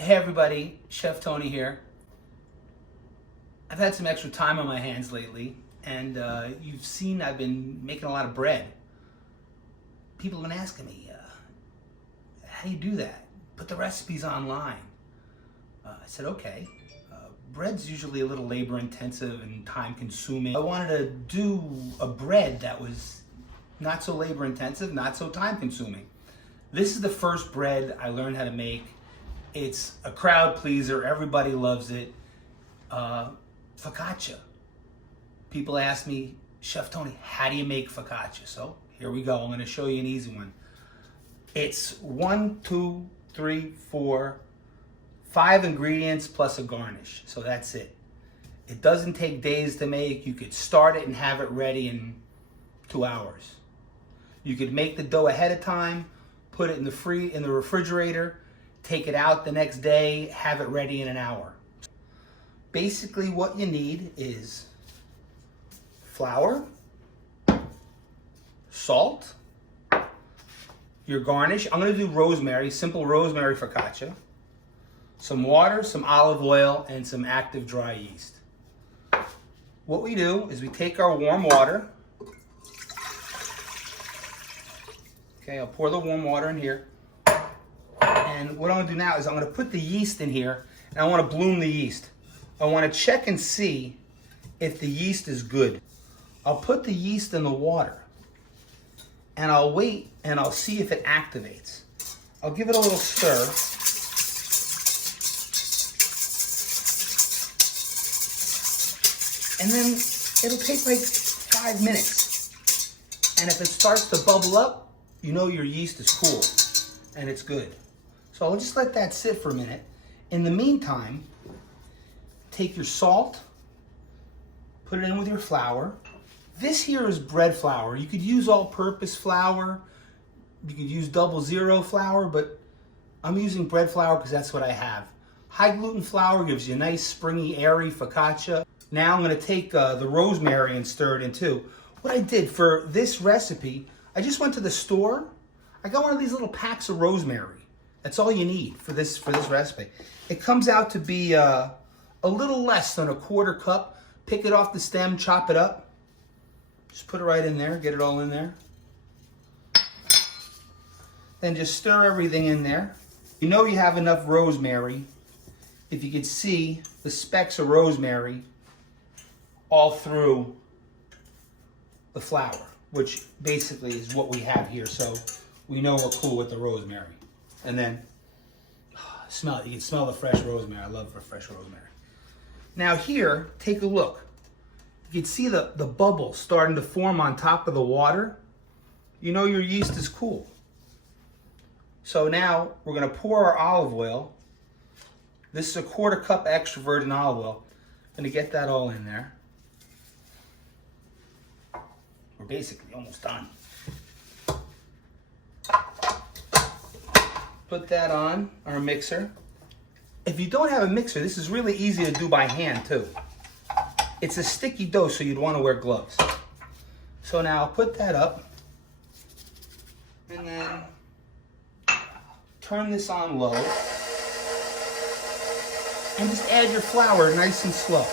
Hey everybody, Chef Tony here. I've had some extra time on my hands lately, and you've seen I've been making a lot of bread. People have been asking me, how do you do that? Put the recipes online. I said, okay. Bread's usually a little labor intensive and time consuming. I wanted to do a bread that was not so labor intensive, not so time consuming. This is the first bread I learned how to make. It's a crowd pleaser, everybody loves it. Focaccia. People ask me, Chef Tony, how do you make focaccia? So here we go, I'm gonna show you an easy one. It's 5 ingredients plus a garnish, so that's it. It doesn't take days to make. You could start it and have it ready in 2 hours. You could make the dough ahead of time, put it in the refrigerator, take it out the next day, have it ready in an hour. Basically what you need is flour, salt, your garnish. I'm gonna do rosemary, simple rosemary focaccia, some water, some olive oil, and some active dry yeast. What we do is we take our warm water. Okay, I'll pour the warm water in here. And what I'm gonna do now is I'm gonna put the yeast in here, and I wanna bloom the yeast. I wanna check and see if the yeast is good. I'll put the yeast in the water, and I'll wait and I'll see if it activates. I'll give it a little stir. And then it'll take like 5 minutes. And if it starts to bubble up, you know your yeast is cool and it's good. So I'll just let that sit for a minute. In the meantime, take your salt, put it in with your flour. This here is bread flour. You could use all-purpose flour. You could use 00 flour, but I'm using bread flour because that's what I have. High gluten flour gives you a nice springy, airy focaccia. Now I'm gonna take the rosemary and stir it in too. What I did for this recipe, I just went to the store. I got one of these little packs of rosemary. That's all you need for this recipe. It comes out to be a little less than a 1/4 cup. Pick it off the stem, chop it up. Just put it right in there, get it all in there. Then just stir everything in there. You know you have enough rosemary if you could see the specks of rosemary all through the flour, which basically is what we have here. So we know we're cool with the rosemary. And then smell it. You can smell the fresh rosemary. I love the fresh rosemary. Now here, take a look. You can see the bubbles starting to form on top of the water. You know your yeast is cool. So now we're gonna pour our olive oil. This is a 1/4 cup extra virgin olive oil. I'm gonna get that all in there. We're basically almost done. Put that on our mixer. If you don't have a mixer, this is really easy to do by hand too. It's a sticky dough, so you'd want to wear gloves. So now I'll put that up and then turn this on low and just add your flour nice and slow.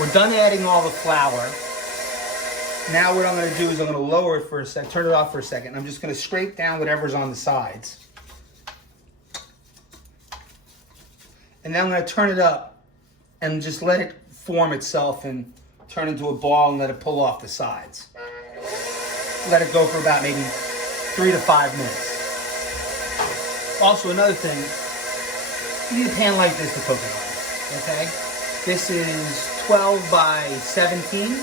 We're done adding all the flour. Now what I'm gonna do is I'm gonna lower it for a second, turn it off for a second. I'm just gonna scrape down whatever's on the sides. And then I'm gonna turn it up and just let it form itself and turn into a ball and let it pull off the sides. Let it go for about maybe 3 to 5 minutes. Also another thing, you need a pan like this to cook it on, okay? This is 12 by 17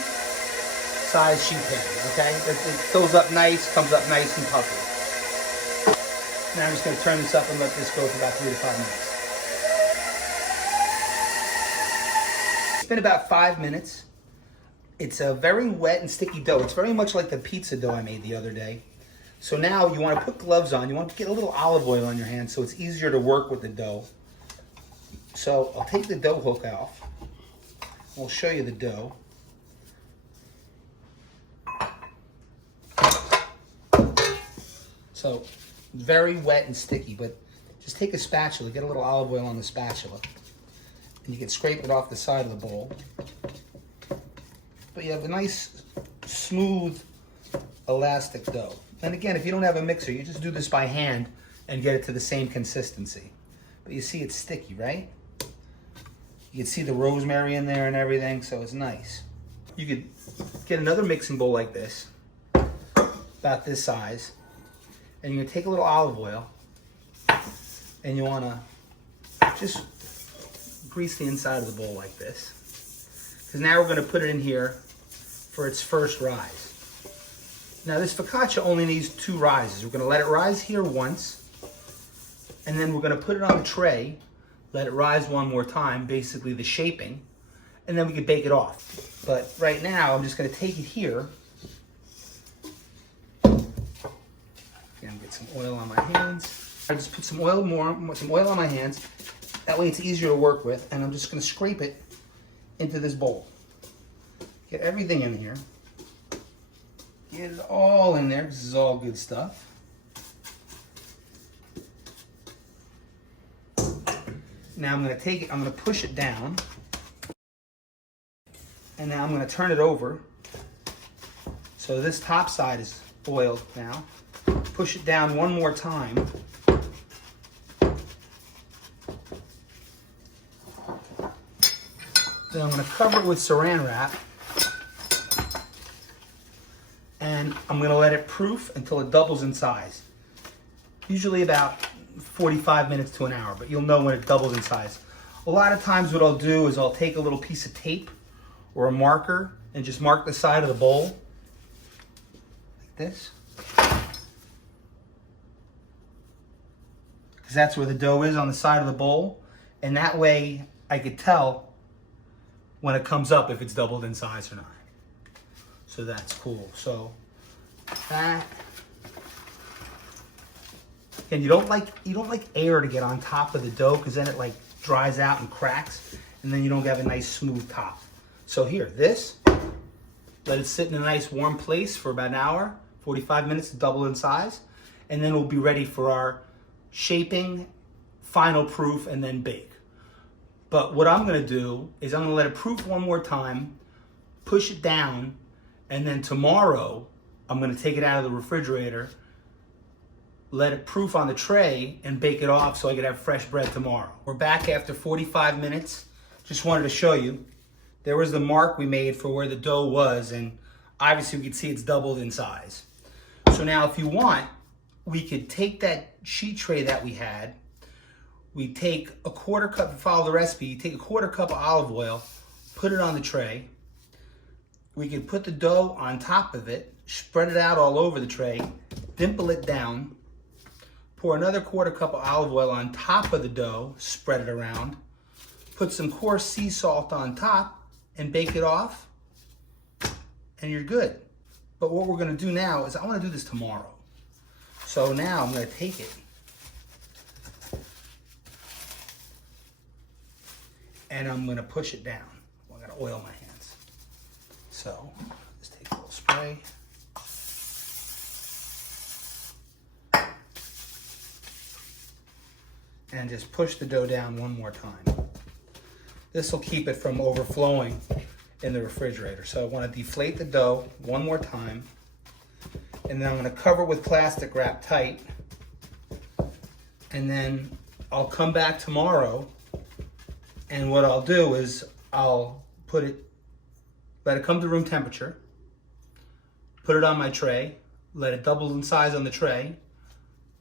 size sheet pan, okay? It goes up nice, comes up nice and puffy. Now I'm just gonna turn this up and let this go for about 3 to 5 minutes. It's been about 5 minutes. It's a very wet and sticky dough. It's very much like the pizza dough I made the other day. So now you wanna put gloves on. You want to get a little olive oil on your hands so it's easier to work with the dough. So I'll take the dough hook off. We'll show you the dough. So very wet and sticky, but just take a spatula, get a little olive oil on the spatula, and you can scrape it off the side of the bowl. But you have a nice, smooth, elastic dough. And again, if you don't have a mixer, you just do this by hand and get it to the same consistency. But you see it's sticky, right? You can see the rosemary in there and everything, so it's nice. You could get another mixing bowl like this, about this size, and you're gonna take a little olive oil, and you wanna just grease the inside of the bowl like this. Because now we're gonna put it in here for its first rise. Now this focaccia only needs 2 rises. We're gonna let it rise here once, and then we're gonna put it on the tray, let it rise one more time, basically the shaping, and then we can bake it off. But right now, I'm just gonna take it here. Again, get some oil on my hands. I just put some oil on my hands. That way it's easier to work with, and I'm just gonna scrape it into this bowl. Get everything in here. Get it all in there, this is all good stuff. Now I'm gonna take it, I'm gonna push it down. And now I'm gonna turn it over. So this top side is oiled now. Push it down one more time. Then I'm gonna cover it with saran wrap. And I'm gonna let it proof until it doubles in size. Usually about 45 minutes to an hour, but you'll know when it doubles in size. A lot of times what I'll do is I'll take a little piece of tape or a marker and just mark the side of the bowl, like this. Because that's where the dough is, on the side of the bowl. And that way I could tell when it comes up if it's doubled in size or not. So that's cool. So that, and you don't like air to get on top of the dough, because then it like dries out and cracks, and then you don't have a nice smooth top. So here, this, let it sit in a nice warm place for about an hour, 45 minutes to double in size, and then we'll be ready for our shaping, final proof, and then bake. But what I'm gonna do is I'm gonna let it proof one more time, push it down, and then tomorrow, I'm gonna take it out of the refrigerator, let it proof on the tray, and bake it off so I could have fresh bread tomorrow. We're back after 45 minutes. Just wanted to show you. There was the mark we made for where the dough was, and obviously we could see it's doubled in size. So now if you want, we could take that sheet tray that we had, we take a 1/4 cup, follow the recipe, you take a 1/4 cup of olive oil, put it on the tray. We can put the dough on top of it, spread it out all over the tray, dimple it down, pour another 1/4 cup of olive oil on top of the dough, spread it around, put some coarse sea salt on top, and bake it off, and you're good. But what we're gonna do now is I wanna do this tomorrow. So now I'm gonna take it, and I'm gonna push it down. Well, I gotta oil my hands. So, just take a little spray. And just push the dough down one more time. This will keep it from overflowing in the refrigerator. So I want to deflate the dough one more time. And then I'm going to cover it with plastic wrap tight. And then I'll come back tomorrow. And what I'll do is I'll let it come to room temperature, put it on my tray, let it double in size on the tray,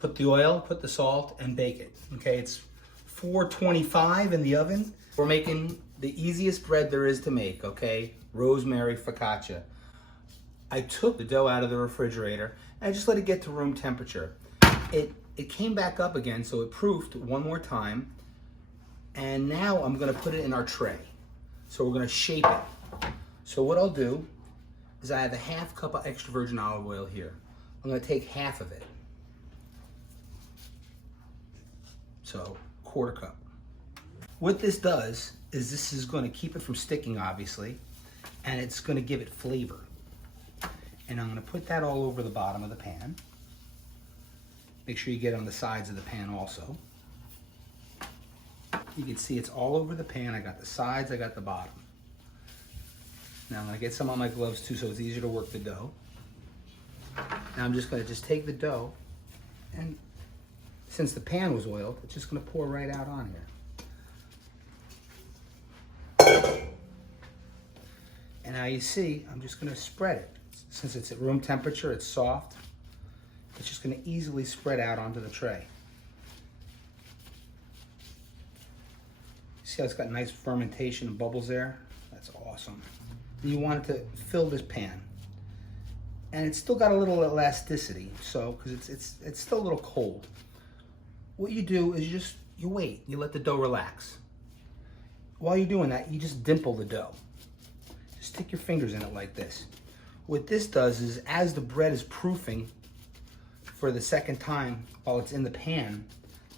put the oil, put the salt, and bake it. Okay, it's 425 in the oven. We're making the easiest bread there is to make, okay? Rosemary Focaccia. I took the dough out of the refrigerator and I just let it get to room temperature. It came back up again, so it proofed one more time. And now I'm gonna put it in our tray. So we're gonna shape it. So what I'll do is I have a 1/2 cup of extra virgin olive oil here. I'm gonna take half of it. So 1/4 cup. What this does is this is gonna keep it from sticking, obviously, and it's gonna give it flavor. And I'm gonna put that all over the bottom of the pan. Make sure you get it on the sides of the pan also. You can see it's all over the pan. I got the sides, I got the bottom. Now I'm gonna get some on my gloves too so it's easier to work the dough. Now I'm just gonna take the dough, and since the pan was oiled, it's just gonna pour right out on here. And now you see, I'm just gonna spread it. Since it's at room temperature, it's soft. It's just gonna easily spread out onto the tray. See how it's got nice fermentation and bubbles there? That's awesome. You want it to fill this pan. And it's still got a little elasticity, so, because it's still a little cold. What you do is you wait, you let the dough relax. While you're doing that, you just dimple the dough. Just stick your fingers in it like this. What this does is, as the bread is proofing for the second time while it's in the pan,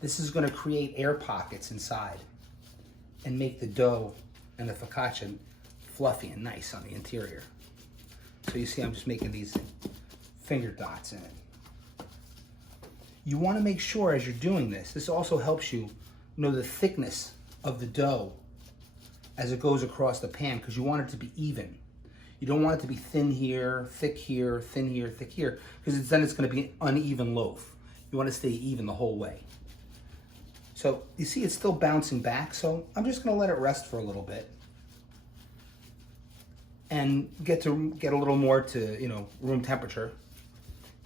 this is gonna create air pockets inside and make the dough and the focaccia fluffy and nice on the interior. So you see I'm just making these finger dots in it. You wanna make sure as you're doing this also helps you know the thickness of the dough as it goes across the pan, because you want it to be even. You don't want it to be thin here, thick here, thin here, thick here, because then it's gonna be an uneven loaf. You wanna stay even the whole way. So you see it's still bouncing back, so I'm just gonna let it rest for a little bit and get a little more to room temperature.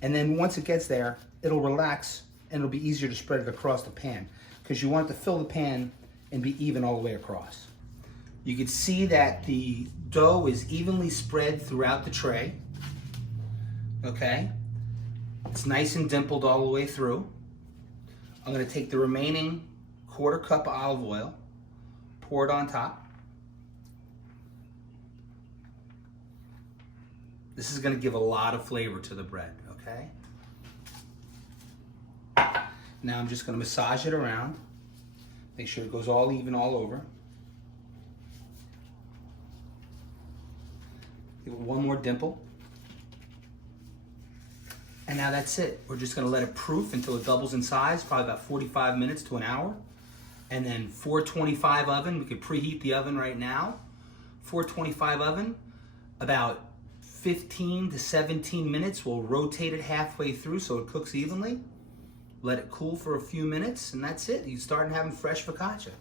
And then once it gets there, it'll relax and it'll be easier to spread it across the pan, because you want it to fill the pan and be even all the way across. You can see that the dough is evenly spread throughout the tray, okay? It's nice and dimpled all the way through. I'm gonna take the remaining 1/4 cup of olive oil, pour it on top. This is gonna give a lot of flavor to the bread, okay? Now I'm just gonna massage it around. Make sure it goes all even all over. Give it one more dimple. And now that's it. We're just gonna let it proof until it doubles in size, probably about 45 minutes to an hour. And then 425 oven, we could preheat the oven right now. 425 oven, about 15 to 17 minutes. We'll rotate it halfway through so it cooks evenly. Let it cool for a few minutes, and that's it. You start having fresh focaccia.